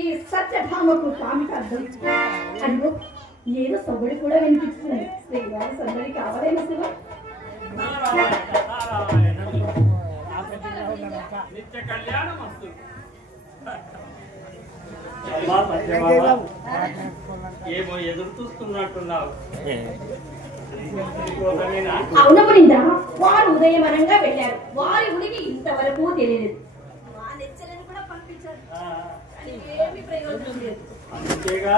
ఈ సత్యభామకు స్వామికి అర్థం అదిగో ఏదో సొగడి కూడా వినిపిస్తున్నాయి. శ్రీవారి సొగడి కావాలేమో శివ. ఏమో ఎదురు చూస్తున్నట్టున్నావు. అవునమునిందా వారు ఉదయమనంగా వెళ్ళారు. వారి ఉనికి ఇంతవరకు తెలియలేదు. మా నెచ్చలను కూడా పంపించారు. ఏమి ప్రయోజనం లేదు. అంతేగా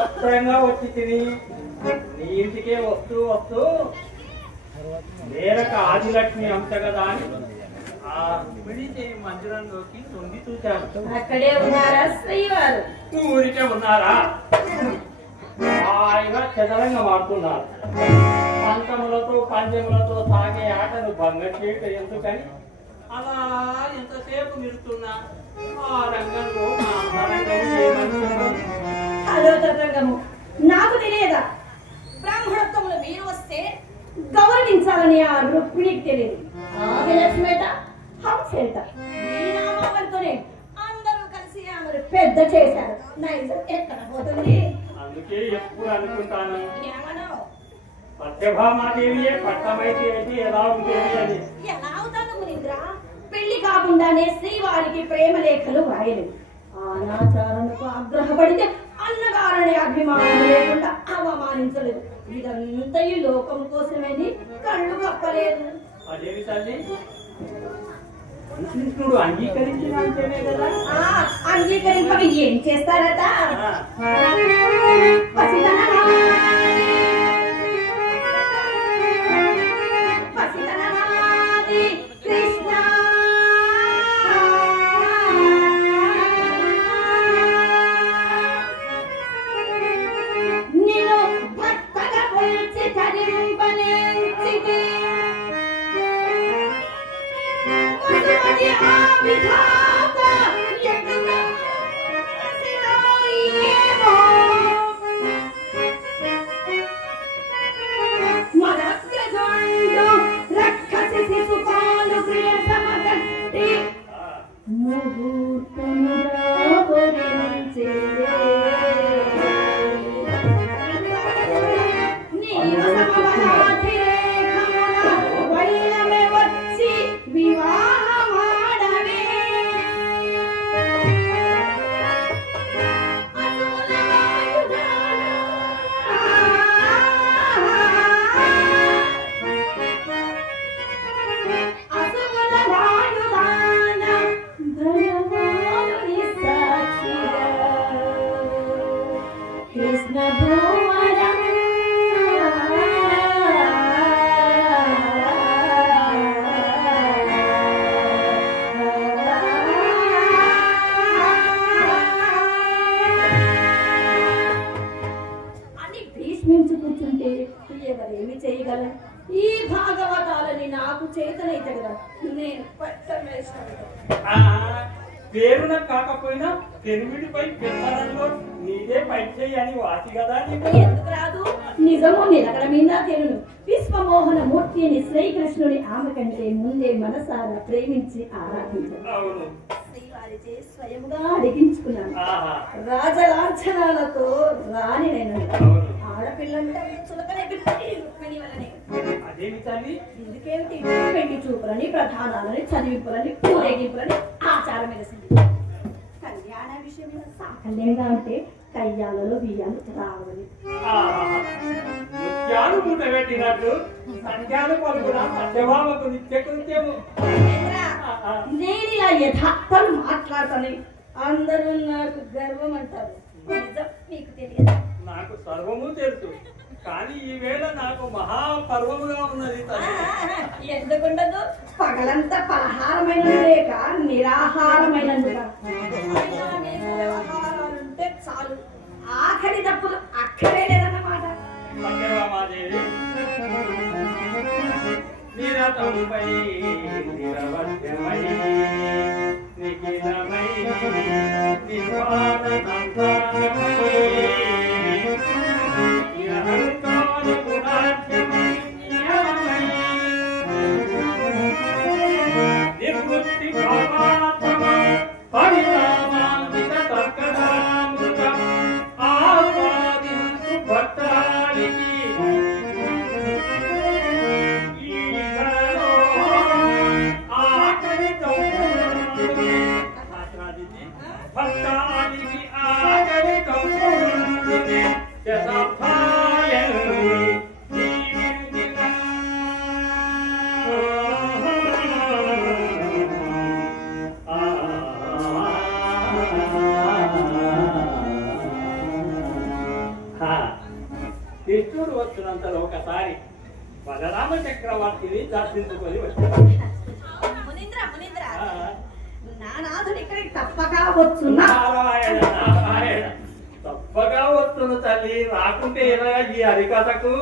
ఆత్రంగా వచ్చి తిని నీ ఇంటికే వస్తూ వస్తూ నేరక ఆదిలక్ష్మి అంత కదా అని ఆ మందిరంలోకి తొంగి చూశారు. అక్కడే ఉన్నారా శ్రీవారు? ఊరికే ఉన్నారా? హాయిగా చదరంగా మారుతున్నారు. పంచములతో పంచములతో సాగే ఆటను భంగం చేయటం ఎందుకని అలా ఎంతసేపు నిలుతున్నా ఆ రంగంలో హలో తతంగము, నాకు తెలియదా? బ్రాహ్మణత్వములు మీరు వస్తే గౌరవించాలని ఆ రుక్మిణికి తెలియదు. ఆదిలక్ష్మేట హంసేట ఈ నామాలతోనే అందరూ కలిసి ఆమెను పెద్ద చేశారు. నైజం ఎక్కడ పోతుంది? అందుకే ఎప్పుడు అనుకుంటాను సత్యభామాదేవియే పట్టమైతే ఎలా ఉండేది అని. ఎలా అవుతాను మునీంద్ర? పెళ్లి కాకుండానే శ్రీవారికి ప్రేమ లేఖలు వ్రాయలేదు. అనాచారణకు ఆగ్రహపడితే అన్నగారని అభిమానం లేకుండా అవమానించలేదు. ఇదంతా ఈ లోకం కోసమని కళ్ళు కప్పలేదు. అదేమి తల్లి, కృష్ణుడు అంగీకరించినంతేనే కదా. అంగీకరింపక ఏం చేస్తారట? కృష్ణ నేను భక్తగా కొలిచి తరింపనేంచితే ఆ విధాత ఎటుగా ఏమో మదగ్రజండు రక్షసి శిశుపాలు ప్రియ సమగట్టి ముహూర్తముగా భరించే నీవ సమవనాధిరేఖమున వైరమే వచ్చి వివాహమాడవే. ఈ భాగవతాలని నాకు చేతనైతే కదా నేను పట్టం వేస్తాను. పేరున కాకపోయినా పెరుమిడిపై పెత్తనంలో నీదే పైచేయి అని వాసి కదా నీకు. ఎందుకు రాదు? నిజము నిలకడ మీద తెలును. విశ్వమోహన మూర్తిని శ్రీకృష్ణుని ఆమె కంటే ముందే మనసారా ప్రేమించి ఆరాధించాను. శ్రీవారిచే స్వయముగా అడిగించుకున్నాను. రాజలాంఛనాలతో రాని నేను ఆడపిల్లంటే చులకనే రుక్మిణి వలనే. అదేమి తల్లి? ఎందుకేమిటి? పెళ్లి చూపులని, ప్రధానాలని, చదివింపులని, ఊరేగింపులని ఆచారం వెలిసింది. కళ్యాణ విషయం సాకల్యంగా అంటే కయ్యాలలో బియ్యాలు రావాలి. పెట్టినట్టు సంఖ్యాలు పలుకున సత్యభామకు నిత్య కృత్యము. నేను ఇలా యథార్థం మాట్లాడతాను. అందరూ నాకు గర్వం అంటారు. మీకు తెలియదు. నాకు సర్వము తెలుసు, కానీ ఈవేళ నాకు మహాపర్వముగా ఉన్నది. ఎందుకుండదు? పగలంతా పలహారమైన లేక నిరాహారమైనందుక వ్యవహారాలుంటే చాలు. ఆఖరి తప్పులు అక్కడే లేదన్నమాట. నిరతంపై నిరవధ్యమై నిఖిలమై నిర్వృత్తి భావాత్మ పరిణామాన్విత తర్కధామృత ఆస్వాదించు భక్తానికి భక్తానికి ఆగలితో కృష్ణుడు వచ్చినంతలో ఒకసారి బలరామ చక్రవర్తిని దర్శించుకొని వచ్చాడు. నానాథుడు ఇక్కడికి తప్పగా వచ్చున్నా. తప్పగా వస్తున్న తల్లి రాకుంటే ఎలా ఈ హరికథకు?